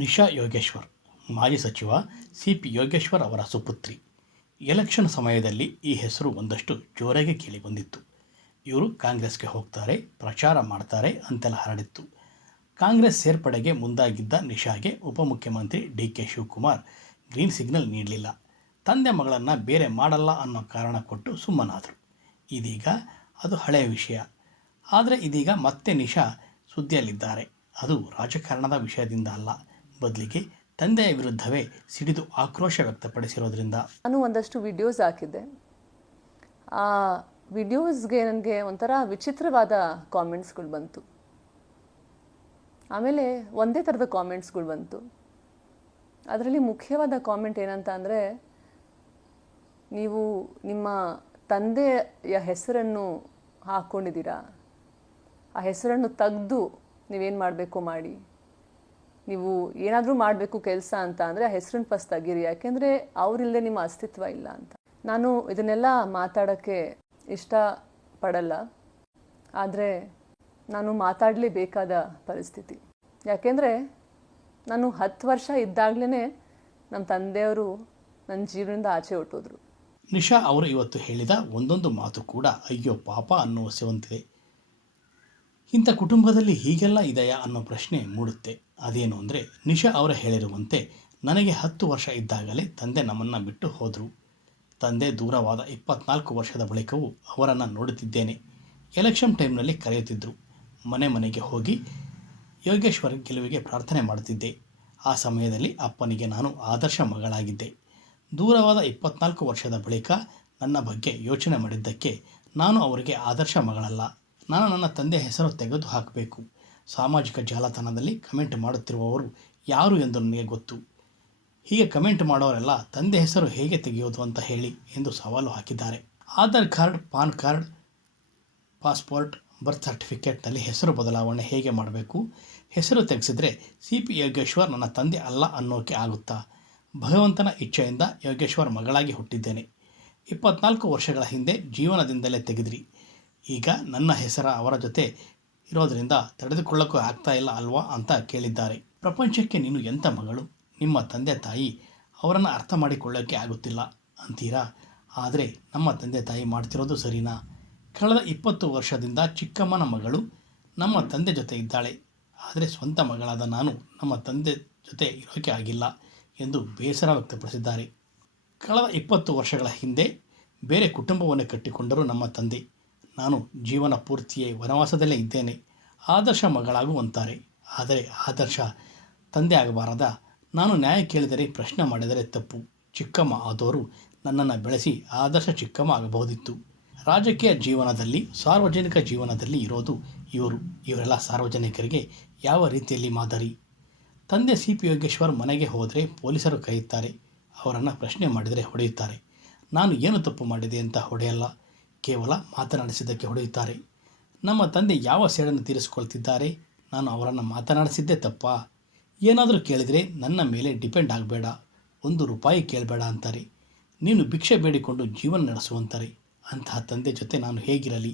ನಿಶಾ ಯೋಗೇಶ್ವರ್ ಮಾಜಿ ಸಚಿವ ಸಿ.ಪಿ. ಯೋಗೇಶ್ವರ್ ಅವರ ಸುಪುತ್ರಿ. ಎಲೆಕ್ಷನ್ ಸಮಯದಲ್ಲಿ ಈ ಹೆಸರು ಒಂದಷ್ಟು ಜೋರಾಗಿ ಕೇಳಿಬಂದಿತ್ತು. ಇವರು ಕಾಂಗ್ರೆಸ್ಗೆ ಹೋಗ್ತಾರೆ, ಪ್ರಚಾರ ಮಾಡ್ತಾರೆ ಅಂತೆಲ್ಲ ಹರಡಿತ್ತು. ಕಾಂಗ್ರೆಸ್ ಸೇರ್ಪಡೆಗೆ ಮುಂದಾಗಿದ್ದ ನಿಶಾಗೆ ಉಪಮುಖ್ಯಮಂತ್ರಿ ಡಿ.ಕೆ. ಶಿವಕುಮಾರ್ ಗ್ರೀನ್ ಸಿಗ್ನಲ್ ನೀಡಲಿಲ್ಲ. ತಂದೆ ಮಗಳನ್ನು ಬೇರೆ ಮಾಡಲ್ಲ ಅನ್ನೋ ಕಾರಣ ಕೊಟ್ಟು ಸುಮ್ಮನಾದರು. ಇದೀಗ ಅದು ಹಳೆಯ ವಿಷಯ. ಆದರೆ ಇದೀಗ ಮತ್ತೆ ನಿಶಾ ಸುದ್ದಿಯಲ್ಲಿದ್ದಾರೆ. ಅದು ರಾಜಕಾರಣದ ವಿಷಯದಿಂದ ಅಲ್ಲ, ಬದಲಿಗೆ ತಂದೆಯ ವಿರುದ್ಧವೇ ಸಿಡಿದು ಆಕ್ರೋಶ ವ್ಯಕ್ತಪಡಿಸಿರೋದ್ರಿಂದ. ನಾನು ಒಂದಷ್ಟು ವಿಡಿಯೋಸ್ ಹಾಕಿದ್ದೆ. ಆ ವಿಡಿಯೋಸ್ಗೆ ನನಗೆ ಒಂಥರ ವಿಚಿತ್ರವಾದ ಕಾಮೆಂಟ್ಸ್ಗಳು ಬಂತು. ಆಮೇಲೆ ಒಂದೇ ಥರದ ಕಾಮೆಂಟ್ಸ್ಗಳು ಬಂತು. ಅದರಲ್ಲಿ ಮುಖ್ಯವಾದ ಕಾಮೆಂಟ್ ಏನಂತ ಅಂದರೆ, ನೀವು ನಿಮ್ಮ ತಂದೆಯ ಹೆಸರನ್ನು ಹಾಕ್ಕೊಂಡಿದ್ದೀರಾ, ಆ ಹೆಸರನ್ನು ತೆಗೆದು ನೀವೇನು ಮಾಡಬೇಕು ಮಾಡಿ, ನೀವು ಏನಾದರೂ ಮಾಡಬೇಕು ಕೆಲಸ ಅಂತ ಅಂದರೆ ಆ ಹೆಸರನ್ನು ಫಸ್ಟ್ ತೆಗೀರಿ, ಯಾಕೆಂದರೆ ಅವರಿಲ್ಲದೆ ನಿಮ್ಮ ಅಸ್ತಿತ್ವ ಇಲ್ಲ ಅಂತ. ನಾನು ಇದನ್ನೆಲ್ಲ ಮಾತಾಡೋಕ್ಕೆ ಇಷ್ಟಪಡಲ್ಲ, ಆದರೆ ನಾನು ಮಾತಾಡಲೇಬೇಕಾದ ಪರಿಸ್ಥಿತಿ. ಯಾಕೆಂದರೆ ನಾನು 10 ವರ್ಷ ಇದ್ದಾಗಲೇ ನಮ್ಮ ತಂದೆಯವರು ನನ್ನ ಜೀವನದಿಂದ ಆಚೆ ಹೊರಟೋದ್ರು. ನಿಶಾ ಅವರು ಇವತ್ತು ಹೇಳಿದ ಒಂದೊಂದು ಮಾತು ಕೂಡ ಅಯ್ಯೋ ಪಾಪ ಅನ್ನುವಂತಿದೆ. ಇಂಥ ಕುಟುಂಬದಲ್ಲಿ ಹೀಗೆಲ್ಲ ಇದೆಯಾ ಅನ್ನೋ ಪ್ರಶ್ನೆ ಮೂಡುತ್ತೆ. ಅದೇನು ಅಂದರೆ, ನಿಶಾ ಅವರು ಹೇಳಿರುವಂತೆ ನನಗೆ 10 ವರ್ಷ ಇದ್ದಾಗಲೇ ತಂದೆ ನಮ್ಮನ್ನು ಬಿಟ್ಟು ಹೋದರು. ತಂದೆ ದೂರವಾದ 24 ವರ್ಷದ ಬಳಿಕವೂ ಅವರನ್ನು ನೋಡುತ್ತಿದ್ದೇನೆ. ಎಲೆಕ್ಷನ್ ಟೈಮ್ನಲ್ಲಿ ಕರೆಯುತ್ತಿದ್ದರು. ಮನೆ ಮನೆಗೆ ಹೋಗಿ ಯೋಗೇಶ್ವರ್ ಗೆಲುವಿಗೆ ಪ್ರಾರ್ಥನೆ ಮಾಡುತ್ತಿದ್ದೆ. ಆ ಸಮಯದಲ್ಲಿ ಅಪ್ಪನಿಗೆ ನಾನು ಆದರ್ಶ ಮಗಳಾಗಿದ್ದೆ. ದೂರವಾದ 24 ವರ್ಷದ ಬಳಿಕ ನನ್ನ ಬಗ್ಗೆ ಯೋಚನೆ ಮಾಡಿದ್ದಕ್ಕೆ ನಾನು ಅವರಿಗೆ ಆದರ್ಶ ಮಗಳಲ್ಲ. ನಾನು ನನ್ನ ತಂದೆ ಹೆಸರು ತೆಗೆದು ಹಾಕಬೇಕು. ಸಾಮಾಜಿಕ ಜಾಲತಾಣದಲ್ಲಿ ಕಮೆಂಟ್ ಮಾಡುತ್ತಿರುವವರು ಯಾರು ಎಂದು ನನಗೆ ಗೊತ್ತು. ಹೀಗೆ ಕಮೆಂಟ್ ಮಾಡೋರೆಲ್ಲ ತಂದೆ ಹೆಸರು ಹೇಗೆ ತೆಗೆಯೋದು ಅಂತ ಹೇಳಿ ಎಂದು ಸವಾಲು ಹಾಕಿದ್ದಾರೆ. Aadhaar card, PAN card, passport, birth ಸರ್ಟಿಫಿಕೇಟ್ನಲ್ಲಿ ಹೆಸರು ಬದಲಾವಣೆ ಹೇಗೆ ಮಾಡಬೇಕು? ಹೆಸರು ತೆಗೆಸಿದ್ರೆ ಸಿ.ಪಿ. ಯೋಗೇಶ್ವರ್ ನನ್ನ ತಂದೆ ಅಲ್ಲ ಅನ್ನೋಕೆ ಆಗುತ್ತಾ? ಭಗವಂತನ ಇಚ್ಛೆಯಿಂದ ಯೋಗೇಶ್ವರ್ ಮಗಳಾಗಿ ಹುಟ್ಟಿದ್ದೇನೆ. 24 ವರ್ಷಗಳ ಹಿಂದೆ ಜೀವನದಿಂದಲೇ ತೆಗೆದ್ರಿ. ಈಗ ನನ್ನ ಹೆಸರ ಅವರ ಜೊತೆ ಇರೋದರಿಂದ ತಡೆದುಕೊಳ್ಳೋಕ್ಕೂ ಆಗ್ತಾ ಇಲ್ಲ ಅಲ್ವಾ ಅಂತ ಕೇಳಿದ್ದಾರೆ. ಪ್ರಪಂಚಕ್ಕೆ ನೀನು ಎಂಥ ಮಗಳು? ನಿಮ್ಮ ತಂದೆ ತಾಯಿ ಅವರನ್ನು ಅರ್ಥ ಮಾಡಿಕೊಳ್ಳೋಕ್ಕೆ ಆಗುತ್ತಿಲ್ಲ ಅಂತೀರಾ? ಆದರೆ ನಮ್ಮ ತಂದೆ ತಾಯಿ ಮಾಡ್ತಿರೋದು ಸರಿನಾ? ಕಳೆದ 20 ವರ್ಷದಿಂದ ಚಿಕ್ಕಮ್ಮನ ಮಗಳು ನಮ್ಮ ತಂದೆ ಜೊತೆ ಇದ್ದಾಳೆ. ಆದರೆ ಸ್ವಂತ ಮಗಳಾದ ನಾನು ನಮ್ಮ ತಂದೆ ಜೊತೆ ಇರೋಕ್ಕೆ ಆಗಿಲ್ಲ ಎಂದು ಬೇಸರ ವ್ಯಕ್ತಪಡಿಸಿದ್ದಾರೆ. ಕಳೆದ 20 ವರ್ಷಗಳ ಹಿಂದೆ ಬೇರೆ ಕುಟುಂಬವನ್ನು ಕಟ್ಟಿಕೊಂಡರು ನಮ್ಮ ತಂದೆ. ನಾನು ಜೀವನ ಪೂರ್ತಿಯೇ ವನವಾಸದಲ್ಲೇ ಇದ್ದೇನೆ. ಆದರ್ಶ ಮಗಳಾಗು ಅಂತಾರೆ. ಆದರೆ ಆದರ್ಶ ತಂದೆ ಆಗಬಾರದ? ನಾನು ನ್ಯಾಯ ಕೇಳಿದರೆ, ಪ್ರಶ್ನೆ ಮಾಡಿದರೆ ತಪ್ಪು. ಚಿಕ್ಕಮ್ಮ ಆದವರು ನನ್ನನ್ನು ಬೆಳೆಸಿ ಆದರ್ಶ ಚಿಕ್ಕಮ್ಮ ಆಗಬಹುದಿತ್ತು. ರಾಜಕೀಯ ಜೀವನದಲ್ಲಿ, ಸಾರ್ವಜನಿಕ ಜೀವನದಲ್ಲಿ ಇರೋದು ಇವರು. ಇವರೆಲ್ಲ ಸಾರ್ವಜನಿಕರಿಗೆ ಯಾವ ರೀತಿಯಲ್ಲಿ ಮಾದರಿ? ತಂದೆ ಸಿ.ಪಿ. ಯೋಗೇಶ್ವರ್ ಮನೆಗೆ ಹೋದರೆ ಪೊಲೀಸರು ಕರೆಯುತ್ತಾರೆ. ಅವರನ್ನು ಪ್ರಶ್ನೆ ಮಾಡಿದರೆ ಹೊಡೆಯುತ್ತಾರೆ. ನಾನು ಏನು ತಪ್ಪು ಮಾಡಿದೆ ಅಂತ ಹೊಡೆಯಲ್ಲ, ಕೇವಲ ಮಾತನಾಡಿಸಿದ್ದಕ್ಕೆ ಹೊಡೆಯುತ್ತಾರೆ. ನಮ್ಮ ತಂದೆ ಯಾವ ಸೇಡನ್ನು ತೀರಿಸಿಕೊಳ್ತಿದ್ದಾರೆ? ನಾನು ಅವರನ್ನು ಮಾತನಾಡಿಸಿದ್ದೇ ತಪ್ಪಾ? ಏನಾದರೂ ಕೇಳಿದರೆ ನನ್ನ ಮೇಲೆ ಡಿಪೆಂಡ್ ಆಗಬೇಡ, 1 ರೂಪಾಯಿ ಕೇಳಬೇಡ ಅಂತಾರೆ. ನೀನು ಭಿಕ್ಷೆ ಬೇಡಿಕೊಂಡು ಜೀವನ ನಡೆಸುವಂತಾರೆ. ಅಂತಹ ತಂದೆ ಜೊತೆ ನಾನು ಹೇಗಿರಲಿ?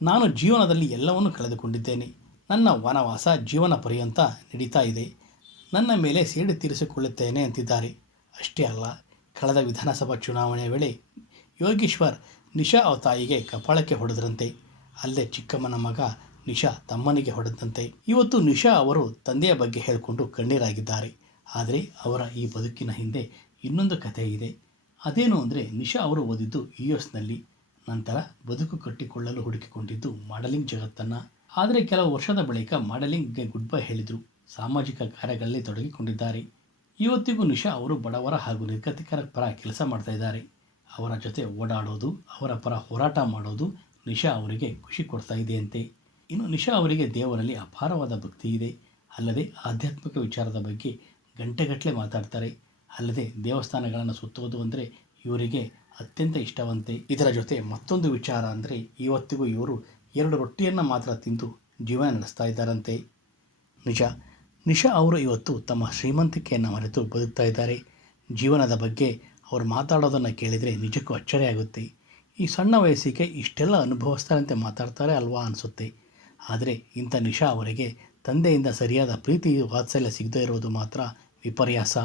ನಾನು ಜೀವನದಲ್ಲಿ ಎಲ್ಲವನ್ನೂ ಕಳೆದುಕೊಂಡಿದ್ದೇನೆ. ನನ್ನ ವನವಾಸ ಜೀವನ ಪರ್ಯಂತ ನಡೀತಾ ಇದೆ. ನನ್ನ ಮೇಲೆ ಸೇಡು ತೀರಿಸಿಕೊಳ್ಳುತ್ತೇನೆ ಅಂತಿದ್ದಾರೆ. ಅಷ್ಟೇ ಅಲ್ಲ, ಕಳೆದ ವಿಧಾನಸಭಾ ಚುನಾವಣೆ ವೇಳೆ ಯೋಗೇಶ್ವರ್ ನಿಶಾ ಅವರ ತಾಯಿಗೆ ಕಪಾಳಕ್ಕೆ ಹೊಡೆದ್ರಂತೆ. ಅಲ್ಲೇ ಚಿಕ್ಕಮ್ಮನ ಮಗ ನಿಶಾ ತಮ್ಮನಿಗೆ ಹೊಡೆದಂತೆ. ಇವತ್ತು ನಿಶಾ ಅವರು ತಂದೆಯ ಬಗ್ಗೆ ಹೇಳಿಕೊಂಡು ಕಣ್ಣೀರಾಗಿದ್ದಾರೆ. ಆದರೆ ಅವರ ಈ ಬದುಕಿನ ಹಿಂದೆ ಇನ್ನೊಂದು ಕಥೆ ಇದೆ. ಅದೇನು ಅಂದರೆ, ನಿಶಾ ಅವರು ಓದಿದ್ದು US-ನಲ್ಲಿ. ನಂತರ ಬದುಕು ಕಟ್ಟಿಕೊಳ್ಳಲು ಹುಡುಕಿಕೊಂಡಿದ್ದು ಮಾಡೆಲಿಂಗ್ ಜಗತ್ತನ್ನು. ಆದರೆ ಕೆಲವು ವರ್ಷದ ಬಳಿಕ ಮಾಡೆಲಿಂಗ್ಗೆ ಗುಡ್ ಬೈ ಹೇಳಿದರು. ಸಾಮಾಜಿಕ ಕಾರ್ಯಗಳಲ್ಲಿ ತೊಡಗಿಕೊಂಡಿದ್ದಾರೆ. ಇವತ್ತಿಗೂ ನಿಶಾ ಅವರು ಬಡವರ ಹಾಗೂ ನಿರ್ಗತಿಕರ ಪರ ಕೆಲಸ ಮಾಡ್ತಾ ಇದ್ದಾರೆ. ಅವರ ಜೊತೆ ಓಡಾಡೋದು, ಅವರ ಪರ ಹೋರಾಟ ಮಾಡೋದು ನಿಶಾ ಅವರಿಗೆ ಖುಷಿ ಕೊಡ್ತಾ ಇದೆಯಂತೆ. ಇನ್ನು ನಿಶಾ ಅವರಿಗೆ ದೇವರಲ್ಲಿ ಅಪಾರವಾದ ಭಕ್ತಿ ಇದೆ. ಅಲ್ಲದೆ ಆಧ್ಯಾತ್ಮಿಕ ವಿಚಾರದ ಬಗ್ಗೆ ಗಂಟೆಗಟ್ಟಲೆ ಮಾತಾಡ್ತಾರೆ. ಅಲ್ಲದೆ ದೇವಸ್ಥಾನಗಳನ್ನು ಸುತ್ತೋದು ಅಂದರೆ ಇವರಿಗೆ ಅತ್ಯಂತ ಇಷ್ಟವಂತೆ. ಇದರ ಜೊತೆ ಮತ್ತೊಂದು ವಿಚಾರ ಅಂದರೆ, ಇವತ್ತಿಗೂ ಇವರು 2 ರೊಟ್ಟಿಯನ್ನು ಮಾತ್ರ ತಿಂದು ಜೀವನ ನಡೆಸ್ತಾ ಇದ್ದಾರಂತೆ. ನಿಶಾ ಅವರು ಇವತ್ತು ತಮ್ಮ ಶ್ರೀಮಂತಿಕೆಯನ್ನು ಮರೆತು ಬದುಕ್ತಾ ಇದ್ದಾರೆ. ಜೀವನದ ಬಗ್ಗೆ ಅವರು ಮಾತಾಡೋದನ್ನು ಕೇಳಿದರೆ ನಿಜಕ್ಕೂ ಅಚ್ಚರಿಯಾಗುತ್ತೆ. ಈ ಸಣ್ಣ ವಯಸ್ಸಿಗೆ ಇಷ್ಟೆಲ್ಲ ಅನುಭವಿಸ್ತಾರಂತೆ ಮಾತಾಡ್ತಾರೆ ಅಲ್ವಾ ಅನಿಸುತ್ತೆ. ಆದರೆ ಇಂಥ ನಿಶಾ ಅವರಿಗೆ ತಂದೆಯಿಂದ ಸರಿಯಾದ ಪ್ರೀತಿ ವಾತ್ಸಲ್ಯ ಸಿಗದೇ ಇರೋದು ಮಾತ್ರ ವಿಪರ್ಯಾಸ.